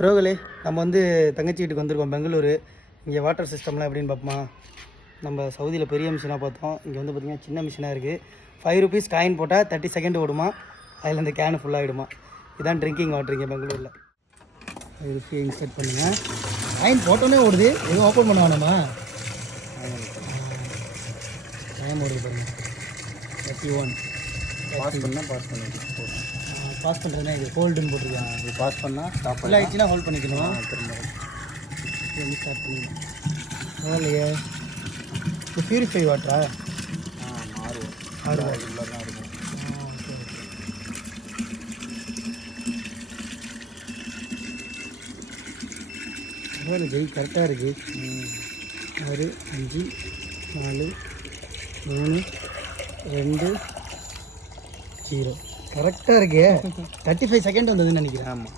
ரோகலே நம்ம வந்து தங்கச்சி வீட்டுக்கு வந்திருக்கோம் பெங்களூரு. இங்கே வாட்டர் சிஸ்டம்லாம் எப்படின்னு பார்ப்போமா. நம்ம சவுதியில் பெரிய மிஷினாக பார்த்தோம். இங்கே வந்து பார்த்திங்கன்னா சின்ன மிஷினாக இருக்குது. 5 rupees காயின் போட்டால் 30 செகண்ட் ஓடுமா. அதில் இந்த கேனு ஃபுல்லாகிடுமா. இதுதான் ட்ரிங்கிங் வாட்டர் இங்கே பெங்களூரில். 5 rupees இன்ஸ்டார்ட் பண்ணுங்கள். காயின் போட்டோன்னே ஓடுது. எதுவும் ஓப்பன் பண்ண வேணாமா. டைம் ஓடுது பாருங்கள். 31. பாஸ் பண்ணால் பாஸ் பண்ணிட்டு பாஸ் பண்ணுறதுனா இது ஹோல்டுன்னு போட்டிருக்காங்க. இது பாஸ் பண்ணால் ஸ்டாப் ஃபுல்லாக ஆயிடுச்சுன்னா ஹோல்ட் பண்ணிக்கணும். திரும்ப வந்து ஸ்டார்ட் பண்ணிடணும். பரவாயில்லையே. இப்போ பியூரிஃபை வாட்டரா? மாறும். ஆறு இவ்வளோ தான் இருக்கும். பரவாயில்ல ஜெய் கரெக்டாக இருக்குது. 6 5 4 3 2 0 கரெக்டாக இருக்கே. 35 செகண்ட் வந்ததுன்னு நினைக்கிறேன். ஆமாம்.